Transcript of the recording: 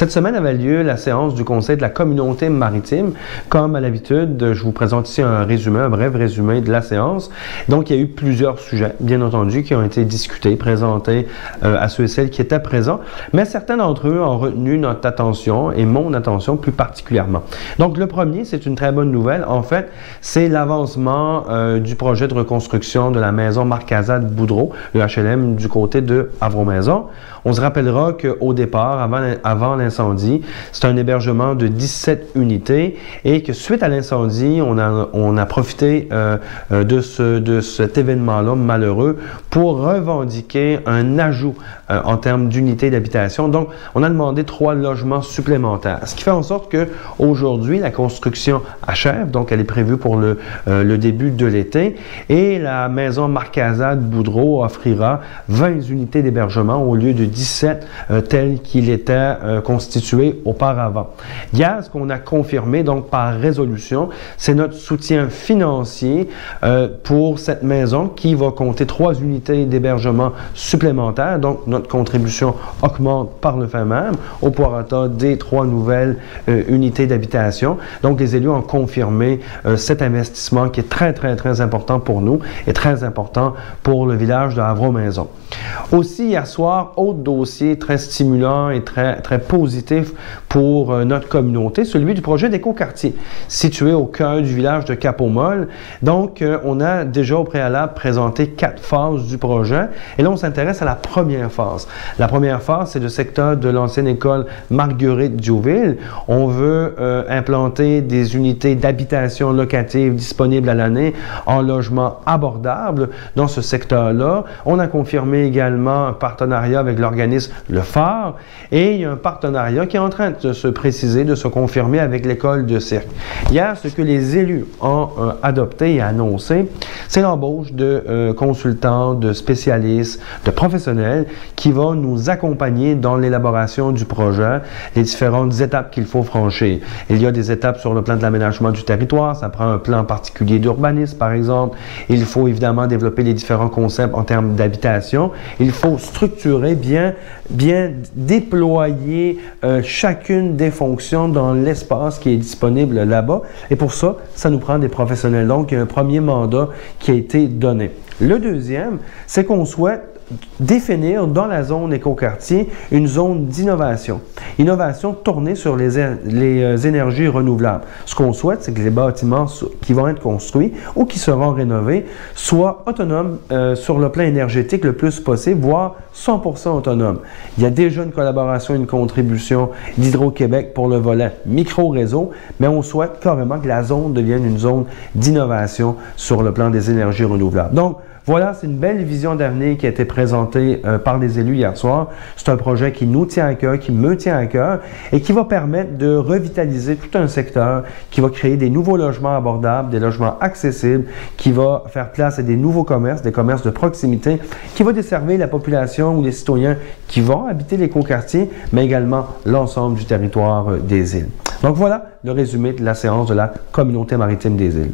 Cette semaine avait lieu la séance du Conseil de la communauté maritime. Comme à l'habitude, je vous présente ici un résumé, un bref résumé de la séance. Donc, il y a eu plusieurs sujets, bien entendu, qui ont été discutés, présentés à ceux et celles qui étaient présents, mais certains d'entre eux ont retenu notre attention et mon attention plus particulièrement. Donc, le premier, c'est une très bonne nouvelle. En fait, c'est l'avancement du projet de reconstruction de la maison Marcazade Boudreau, le HLM du côté de Havre-Maison. On se rappellera qu'au départ, avant l'incendie, c'est un hébergement de 17 unités et que suite à l'incendie, on a profité de cet événement-là malheureux pour revendiquer un ajout en termes d'unités d'habitation. Donc, on a demandé 3 logements supplémentaires, ce qui fait en sorte qu'aujourd'hui, la construction achève, donc elle est prévue pour le début de l'été, et la maison Marcazade Boudreau offrira 20 unités d'hébergement au lieu de 17 tel qu'il était constitué auparavant. Hier, ce qu'on a confirmé donc par résolution, c'est notre soutien financier pour cette maison qui va compter 3 unités d'hébergement supplémentaires. Donc, notre contribution augmente par le fait même au prorata des 3 nouvelles unités d'habitation. Donc, les élus ont confirmé cet investissement qui est très, très, très important pour nous et très important pour le village de Havre-Maison. Aussi, hier soir, autre dossier très stimulant et très, très positif pour notre communauté, celui du projet d'écoquartier, situé au cœur du village de Cap-aux-Molles. Donc, on a déjà au préalable présenté 4 phases du projet. Et là, on s'intéresse à la première phase. La première phase, c'est le secteur de l'ancienne école Marguerite Diouville. On veut implanter des unités d'habitation locative disponibles à l'année en logement abordable dans ce secteur-là. On a confirmé également un partenariat avec l'organisme Le Phare et il y a un partenariat qui est en train de se préciser, de se confirmer avec l'école de cirque. Hier, ce que les élus ont adopté et annoncé, c'est l'embauche de consultants, de spécialistes, de professionnels qui vont nous accompagner dans l'élaboration du projet, les différentes étapes qu'il faut franchir. Il y a des étapes sur le plan de l'aménagement du territoire, ça prend un plan particulier d'urbanisme, par exemple. Il faut évidemment développer les différents concepts en termes d'habitation. Il faut structurer, bien déployer chacune des fonctions dans l'espace qui est disponible là-bas. Et pour ça, ça nous prend des professionnels. Donc, il y a un premier mandat qui a été donné. Le deuxième, c'est qu'on souhaite définir dans la zone écoquartier une zone d'innovation. Innovation tournée sur les énergies renouvelables. Ce qu'on souhaite, c'est que les bâtiments qui vont être construits ou qui seront rénovés soient autonomes sur le plan énergétique le plus possible, voire 100% autonomes. Il y a déjà une collaboration, une contribution d'Hydro-Québec pour le volet micro-réseau, mais on souhaite carrément que la zone devienne une zone d'innovation sur le plan des énergies renouvelables. Donc, voilà, c'est une belle vision d'avenir qui a été présentée par les élus hier soir. C'est un projet qui nous tient à cœur, qui me tient à cœur et qui va permettre de revitaliser tout un secteur, qui va créer des nouveaux logements abordables, des logements accessibles, qui va faire place à des nouveaux commerces, des commerces de proximité, qui va desservir la population ou les citoyens qui vont habiter l'écoquartier, mais également l'ensemble du territoire des îles. Donc voilà le résumé de la séance de la communauté maritime des îles.